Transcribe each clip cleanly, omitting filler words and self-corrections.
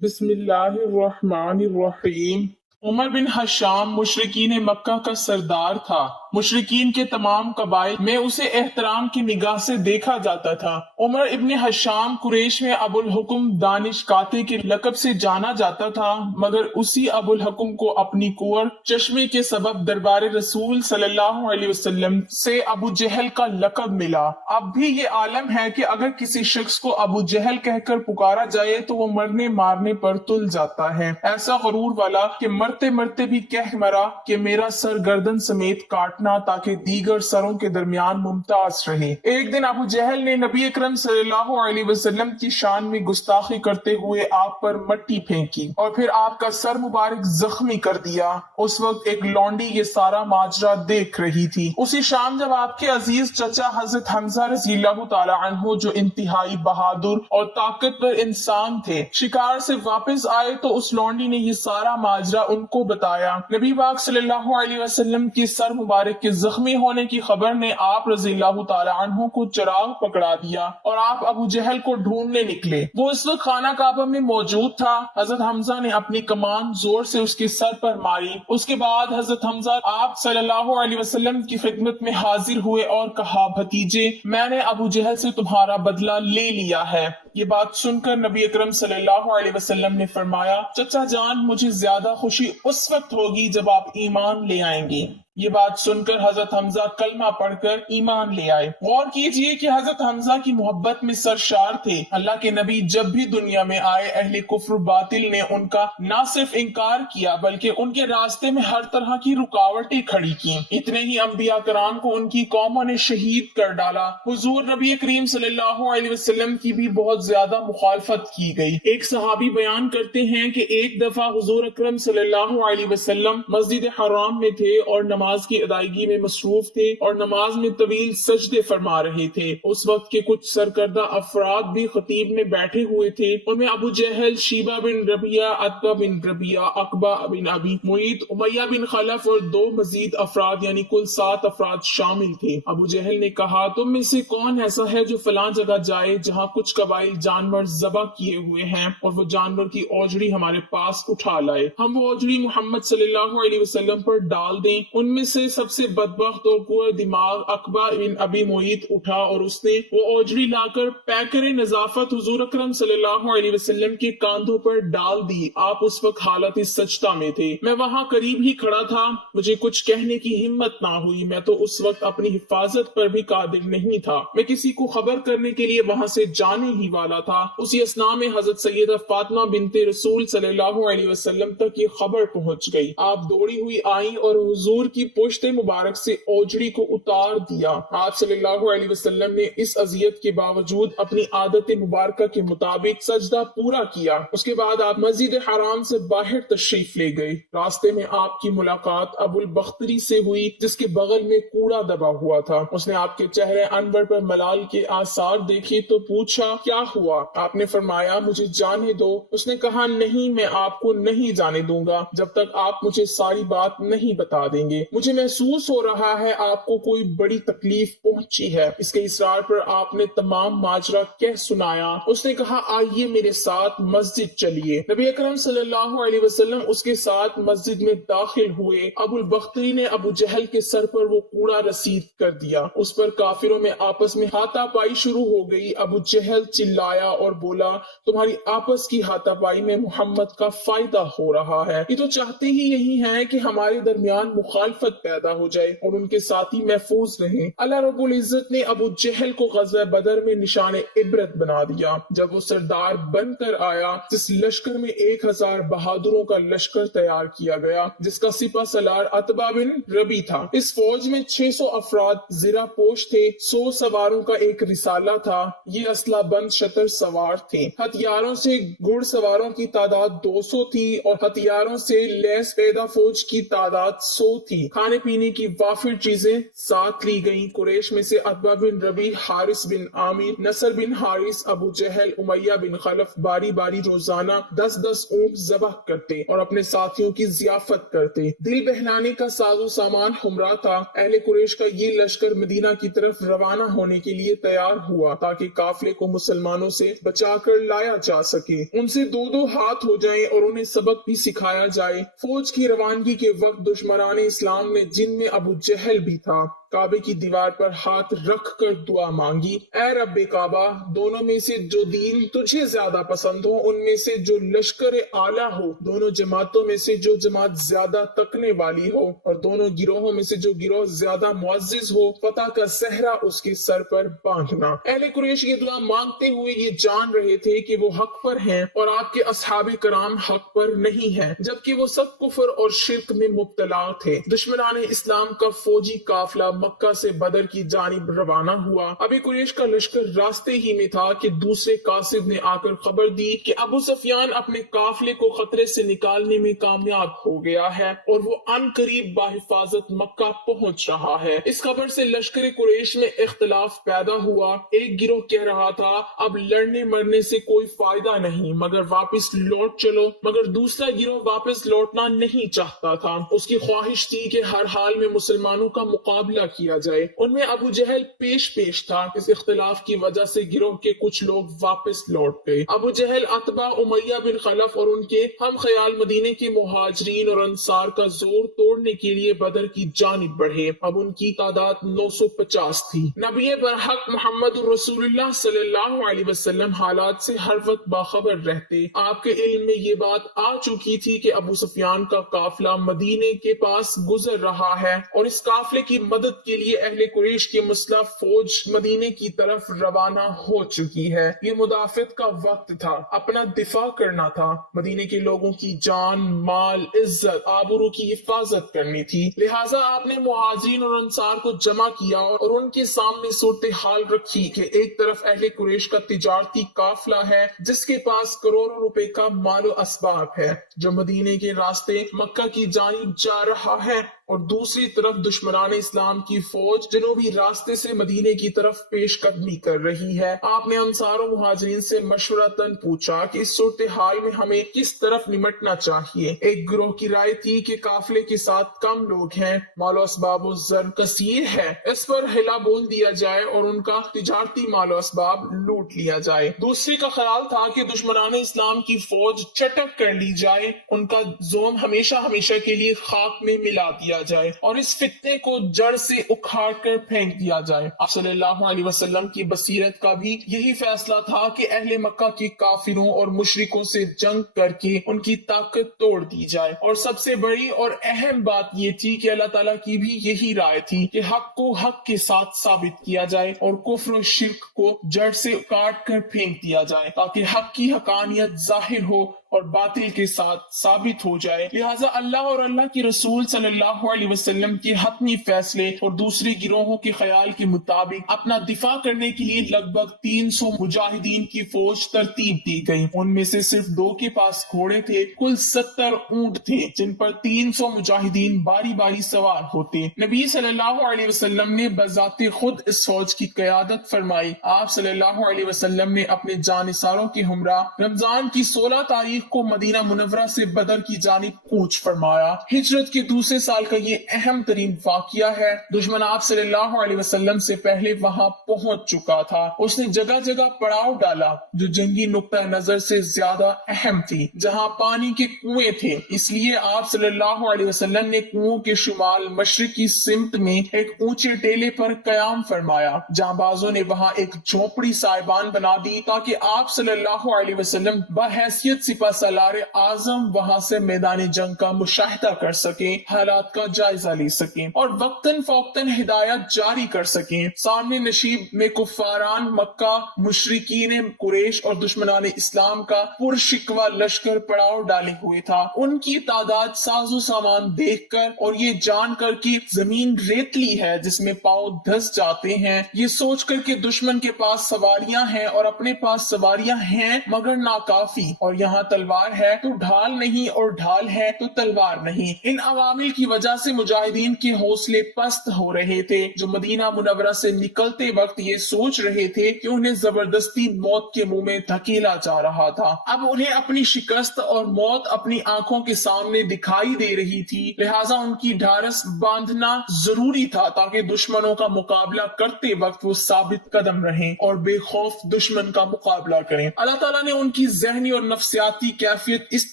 بسم اللہ الرحمن الرحیم۔ عمر بن حشام مشرکین مکہ کا سردار تھا۔ مشرکین کے تمام قبائل میں اسے احترام کی نگاہ سے دیکھا جاتا تھا۔ عمر ابن حشام قریش میں ابو الحکم دانش قاطع کے لقب سے جانا جاتا تھا، مگر اسی ابو الحکم کو اپنی کوڑ چشمے کے سبب دربار رسول صلی اللہ علیہ وسلم سے ابو جہل کا لقب ملا۔ اب بھی یہ عالم ہے کہ اگر کسی شخص کو ابو جہل کہہ کر پکارا جائے تو وہ مرنے مارنے پر تل جاتا ہے، ایسا غرور والا کہ مرتے مرتے بھی کہہ مرا کہ میرا سر گردن سمیت کاٹنا تاکہ دیگر سروں کے درمیان ممتاز رہے۔ ایک دن ابو جہل نے نبی اکرم صلی اللہ علیہ وسلم کی شان میں گستاخی کرتے ہوئے آپ پر مٹی پھینکی اور پھر آپ کا سر مبارک زخمی کر دیا۔ اس وقت ایک لونڈی یہ سارا ماجرا دیکھ رہی تھی۔ اسی شام جب آپ کے عزیز چچا حضرت حمزہ رضی اللہ تعالی عنہ، جو انتہائی بہادر اور طاقتور انسان تھے، شکار سے واپس آئے تو اس لونڈی نے یہ سارا ماجرا ان کو بتایا۔ نبی پاک صلی اللہ علیہ وسلم کے سر مبارک کے زخمی ہونے کی خبر نے آپ رضی اللہ تعالی عنہ کو چراغ پکڑا دیا اور آپ ابو جہل کو ڈھونڈنے نکلے۔ وہ اس وقت خانہ کعبہ میں موجود تھا۔ حضرت حمزہ نے اپنی کمان زور سے اس کے سر پر ماری۔ اس کے بعد حضرت حمزہ آپ صلی اللہ علیہ وسلم کی خدمت میں حاضر ہوئے اور کہا، بھتیجے، میں نے ابو جہل سے تمہارا بدلہ لے لیا ہے۔ یہ بات سن کر نبی اکرم صلی اللہ علیہ وسلم نے فرمایا، چچا جان، مجھے زیادہ خوشی اس وقت ہوگی جب آپ ایمان لے آئیں گے۔ یہ بات سن کر حضرت حمزہ کلمہ پڑھ کر ایمان لے آئے۔ غور کیجئے کہ حضرت حمزہ کی محبت میں سرشار تھے۔ اللہ کے نبی جب بھی دنیا میں آئے، اہل کفر باطل نے ان کا نہ صرف انکار کیا بلکہ ان کے راستے میں ہر طرح کی رکاوٹیں کھڑی کی۔ اتنے ہی انبیاء کرام کو ان کی قوموں نے شہید کر ڈالا۔ حضور نبی کریم صلی اللہ علیہ وسلم کی بھی بہت زیادہ مخالفت کی گئی۔ ایک صحابی بیان کرتے ہیں کہ ایک دفعہ حضور اکرم صلی اللہ علیہ وسلم مسجد حرام میں تھے اور نماز کی ادائیگی میں مصروف تھے اور نماز میں طویل سجدے فرما رہے تھے۔ اس وقت کے کچھ سرکردہ افراد بھی خطیب میں بیٹھے ہوئے تھے۔ ان میں ابو جہل، شیبہ بن ربیعہ، عتبہ بن ربیعہ، عقبہ بن ابی معیط، امیہ بن خلف اور دو مزید افراد یعنی کل 7 افراد شامل تھے۔ ابو جہل نے کہا، تم میں سے کون ایسا ہے جو فلاں جگہ جائے جہاں کچھ قبائل جانور ذبح کیے ہوئے ہیں اور وہ جانور کی اوجڑی ہمارے پاس اٹھا لائے، ہم وہ اوجڑی محمد صلی اللہ علیہ وسلم پر ڈال دیں۔ ان میں سے سب سے بدبخت اور کوہ دماغ عقبہ بن ابی معیط اٹھا اور اس نے وہ اوجڑی لا کر پیکر نظافت حضور اکرم صلی اللہ علیہ وسلم کے کاندھوں پر ڈال دی۔ آپ اس وقت حالت سجدہ میں تھے، میں وہاں قریب ہی کھڑا تھا، مجھے کچھ کہنے کی ہمت نہ ہوئی، میں تو اس وقت اپنی حفاظت پر بھی قادر نہیں تھا، میں کسی کو خبر کرنے کے لیے وہاں سے جانے ہی والا تھا۔ اسی اثناء میں حضرت سیدہ فاطمہ بنت رسول صلی اللہ علیہ وسلم تک یہ خبر پہنچ گئی۔ آپ دوڑی ہوئی آئیں اور حضور کی پشت مبارک سے اوجڑی کو اتار دیا۔ آپ صلی اللہ علیہ وسلم نے اس اذیت کے باوجود اپنی عادت مبارکہ کے مطابق سجدہ پورا کیا۔ اس کے بعد آپ مسجد حرام سے باہر تشریف لے گئے۔ راستے میں آپ کی ملاقات ابو البختری سے ہوئی جس کے بغل میں کوڑا دبا ہوا تھا۔ اس نے آپ کے چہرے انور پر ملال کے آثار دیکھے تو پوچھا، کیا ہوا؟ آپ نے فرمایا، مجھے جانے دو۔ اس نے کہا، نہیں، میں آپ کو نہیں جانے دوں گا جب تک آپ مجھے ساری بات نہیں بتا دیں گے۔ مجھے محسوس ہو رہا ہے آپ کو کوئی بڑی تکلیف پہنچی ہے۔ اس کے اصرار پر آپ نے تمام ماجرا کہہ سنایا۔ اس نے کہا، آئیے میرے ساتھ مسجد چلیے۔ نبی اکرم صلی اللہ علیہ وسلم اس کے ساتھ مسجد میں داخل ہوئے۔ ابو البختری نے ابو جہل کے سر پر وہ کوڑا رسید کر دیا۔ اس پر کافروں میں آپس میں ہاتھا پائی شروع ہو گئی۔ ابو جہل چلایا اور بولا، تمہاری آپس کی ہاتھا پائی میں محمد کا فائدہ ہو رہا ہے، یہ تو چاہتے ہی یہی ہیں کہ ہمارے درمیان مخالفت پیدا ہو جائے اور ان کے ساتھی محفوظ رہیں۔ اللہ رب العزت نے ابو جہل کو غزوہ بدر میں نشان عبرت بنا دیا۔ جب وہ سردار بن کر آیا، جس لشکر میں 1000 بہادروں کا لشکر تیار کیا گیا جس کا سپہ سالار عتبہ بن ربی تھا، اس فوج میں 600 افراد زرہ پوش تھے، 100 سواروں کا ایک رسالہ تھا، یہ اسلحہ بند شتر سوار تھے، ہتھیاروں سے گھڑ سواروں کی تعداد 200 تھی اور ہتھیاروں سے لیس پیدا فوج کی تعداد 100 تھی۔ کھانے پینے کی وافر چیزیں ساتھ لی گئیں۔ قریش میں سے عتبہ بن ربیع، حارث بن عامر، نصر بن حارث، ابو جہل، امیہ بن خلف باری باری روزانہ 10 اونٹ ذبح کرتے اور اپنے ساتھیوں کی ضیافت کرتے۔ دل بہلانے کا ساز و سامان ہمراہ تھا۔ اہل قریش کا یہ لشکر مدینہ کی طرف روانہ ہونے کے لیے تیار ہوا تاکہ قافلے کو مسلمانوں سے بچا کر لایا جا سکے، ان سے دو ہاتھ ہو جائیں اور انہیں سبق بھی سکھایا جائے۔ فوج کی روانگی کے وقت دشمنان اسلام نے، جن میں ابو جہل بھی تھا، کعبے کی دیوار پر ہاتھ رکھ کر دعا مانگی، اے رب کعبہ، دونوں میں سے جو دین تجھے زیادہ پسند ہو، ان میں سے جو لشکر اعلیٰ ہو، دونوں جماعتوں میں سے جو جماعت زیادہ تکنے والی ہو، اور دونوں گروہوں میں سے جو گروہ زیادہ معزز ہو، فتح کا صحرا اس کے سر پر باندھنا۔ اہل قریش یہ دعا مانگتے ہوئے یہ جان رہے تھے کہ وہ حق پر ہیں اور آپ کے اصحاب کرام حق پر نہیں ہیں، جبکہ وہ سب کفر اور شرک میں مبتلا تھے۔ دشمنان اسلام کا فوجی قافلہ مکہ سے بدر کی جانب روانہ ہوا۔ ابھی قریش کا لشکر راستے ہی میں تھا کہ دوسرے قاصد نے آ کر خبر دی کہ ابو سفیان اپنے قافلے کو خطرے سے نکالنے میں کامیاب ہو گیا ہے اور وہ ان قریب بحفاظت مکہ پہنچ رہا ہے۔ اس خبر سے لشکر قریش میں اختلاف پیدا ہوا۔ ایک گروہ کہہ رہا تھا اب لڑنے مرنے سے کوئی فائدہ نہیں، مگر واپس لوٹ چلو، مگر دوسرا گروہ واپس لوٹنا نہیں چاہتا تھا۔ اس کی خواہش تھی کہ ہر حال میں مسلمانوں کا مقابلہ کیا جائے۔ ان میں ابو جہل پیش تھا۔ اس اختلاف کی وجہ سے گروہ کے کچھ لوگ واپس لوٹ گئے۔ ابو جہل، عتبہ، امیہ بن خلف اور ان کے ہم خیال مدینے کے مہاجرین اور انصار کا زور توڑنے کے لیے بدر کی جانب بڑھے۔ اب ان کی تعداد 950 تھی۔ نبی برحق محمد رسول اللہ صلی اللہ علیہ وسلم حالات سے ہر وقت باخبر رہتے۔ آپ کے علم میں یہ بات آ چکی تھی کہ ابو سفیان کا قافلہ مدینے کے پاس گزر رہا ہے اور اس قافلے کی مدد کے لیے اہل قریش کی مسلح فوج مدینے کی طرف روانہ ہو چکی ہے۔ یہ مدافعت کا وقت تھا، اپنا دفاع کرنا تھا، مدینے کے لوگوں کی جان، مال، عزت، آبرو کی حفاظت کرنی تھی۔ لہٰذا آپ نے مہاجرین اور انصار کو جمع کیا اور ان کے سامنے صورتحال رکھی کہ ایک طرف اہل قریش کا تجارتی قافلہ ہے جس کے پاس کروڑوں روپے کا مال و اسباب ہے، جو مدینے کے راستے مکہ کی جانب جا رہا ہے، اور دوسری طرف دشمنان اسلام کی فوج جنوبی راستے سے مدینے کی طرف پیش قدمی کر رہی ہے۔ آپ نے انصار و مہاجرین سے مشورتاً پوچھا کہ اس صورتحال میں ہمیں کس طرف نمٹنا چاہیے۔ ایک گروہ کی رائے تھی کہ قافلے کے ساتھ کم لوگ ہیں، مال و اسباب و زر کثیر ہے، اس پر حلا بول دیا جائے اور ان کا تجارتی مال و اسباب لوٹ لیا جائے۔ دوسری کا خیال تھا کہ دشمنان اسلام کی فوج چٹک کر لی جائے، ان کا زوم ہمیشہ کے لیے خاک میں ملا دیا جائے اور اس فتنے کو جڑ سے اکھاڑ کر پھینک دیا جائے۔ آپ صلی اللہ علیہ وسلم کی بصیرت کا بھی یہی فیصلہ تھا کہ اہل مکہ کے کافروں اور مشرکوں سے جنگ کر کے ان کی طاقت توڑ دی جائے، اور سب سے بڑی اور اہم بات یہ تھی کہ اللہ تعالیٰ کی بھی یہی رائے تھی کہ حق کو حق کے ساتھ ثابت کیا جائے اور کفر و شرک کو جڑ سے کاٹ کر پھینک دیا جائے تاکہ حق کی حقانیت ظاہر ہو اور باطل کے ساتھ ثابت ہو جائے۔ لہٰذا اللہ اور اللہ کی رسول صلی اللہ علیہ وسلم کے حتمی فیصلے اور دوسری گروہوں کے خیال کے مطابق اپنا دفاع کرنے کے لیے لگ بھگ 300 مجاہدین کی فوج ترتیب دی گئی۔ ان میں سے صرف 2 کے پاس گھوڑے تھے، کل 70 اونٹ تھے جن پر 300 مجاہدین باری باری سوار ہوتے۔ نبی صلی اللہ علیہ وسلم نے بذات خود اس فوج کی قیادت فرمائی۔ آپ صلی اللہ علیہ وسلم نے اپنے جانثاروں کے ہمراہ رمضان کی 16 تاریخ کو مدینہ منورہ سے بدر کی جانب کوچ فرمایا۔ ہجرت کے دوسرے سال کا یہ اہم ترین واقعہ ہے۔ دشمن آپ صلی اللہ علیہ وسلم سے پہلے وہاں پہنچ چکا تھا۔ اس نے جگہ جگہ پڑاؤ ڈالا جو جنگی نقطہ نظر سے زیادہ اہم تھی، جہاں پانی کے کنویں تھے۔ اس لیے آپ صلی اللہ علیہ وسلم نے کنووں کے شمال مشرقی سمت میں ایک اونچے ٹیلے پر قیام فرمایا۔ جہاں بازوں نے وہاں ایک جھونپڑی سائبان بنا دی تاکہ آپ صلی اللہ علیہ وسلم بحیثیت سپہ سالار اعظم وہاں سے میدان جنگ کا مشاہدہ کر سکیں، حالات کا جائزہ لے سکیں اور وقتاً فوقتاً ہدایت جاری کر سکیں۔ سامنے نشیب میں کفاران مکہ، مشرکین قریش اور دشمنان اسلام کا پرشکوہ لشکر پڑاؤ ڈالے ہوئے تھا۔ ان کی تعداد، ساز و سامان دیکھ کر اور یہ جان کر کہ زمین ریتلی ہے جس میں پاؤں دھس جاتے ہیں، یہ سوچ کر کہ دشمن کے پاس سواریاں ہیں اور اپنے پاس سواریاں ہیں مگر ناکافی، اور یہاں تک تلوار ہے تو ڈھال نہیں اور ڈھال ہے تو تلوار نہیں۔ ان عوامل کی وجہ سے مجاہدین کے حوصلے پست ہو رہے تھے، جو مدینہ منورہ سے نکلتے وقت یہ سوچ رہے تھے کہ انہیں زبردستی موت کے منہ میں دھکیلا جا رہا تھا۔ اب انہیں اپنی شکست اور موت اپنی آنکھوں کے سامنے دکھائی دے رہی تھی، لہٰذا ان کی ڈھارس باندھنا ضروری تھا تاکہ دشمنوں کا مقابلہ کرتے وقت وہ ثابت قدم رہیں اور بے خوف دشمن کا مقابلہ کریں۔ اللہ تعالیٰ نے ان کی ذہنی اور نفسیاتی کیفیت اس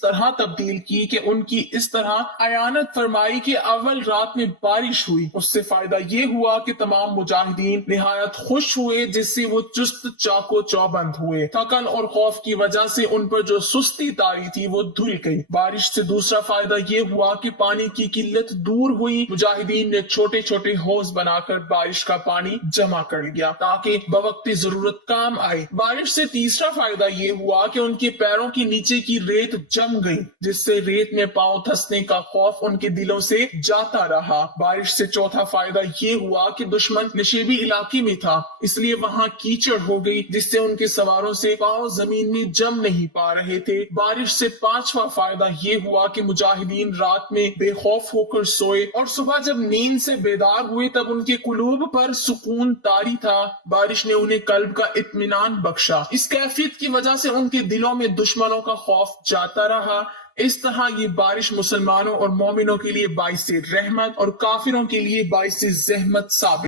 طرح تبدیل کی کہ ان کی اس طرح اعانت فرمائی کہ اول رات میں بارش ہوئی، اس سے فائدہ یہ ہوا کہ تمام مجاہدین نہایت خوش ہوئے، جس سے وہ چست چاقو چوبند ہوئے۔ تھکن اور خوف کی وجہ سے ان پر جو سستی طاری تھی وہ دھل گئی۔ بارش سے دوسرا فائدہ یہ ہوا کہ پانی کی قلت دور ہوئی۔ مجاہدین نے چھوٹے چھوٹے حوض بنا کر بارش کا پانی جمع کر لیا تاکہ بوقت ضرورت کام آئے۔ بارش سے تیسرا فائدہ یہ ہوا کہ ان کے پیروں کے نیچے کی ریت جم گئی، جس سے ریت میں پاؤں دھسنے کا خوف ان کے دلوں سے جاتا رہا۔ بارش سے چوتھا فائدہ یہ ہوا کہ دشمن نشیبی علاقے میں تھا، اس لیے وہاں کیچڑ ہو گئی، جس سے ان کے سواروں سے پاؤں زمین میں جم نہیں پا رہے تھے۔ بارش سے پانچواں فائدہ یہ ہوا کہ مجاہدین رات میں بے خوف ہو کر سوئے اور صبح جب نیند سے بیدار ہوئے تب ان کے قلوب پر سکون طاری تھا۔ بارش نے انہیں قلب کا اطمینان بخشا۔ اس کیفیت کی وجہ سے ان کے دلوں میں دشمنوں کا خوف جاتا رہا۔ اس طرح یہ بارش مسلمانوں اور مومنوں کے لیے باعث رحمت اور کافروں کے لیے باعث زحمت ثابت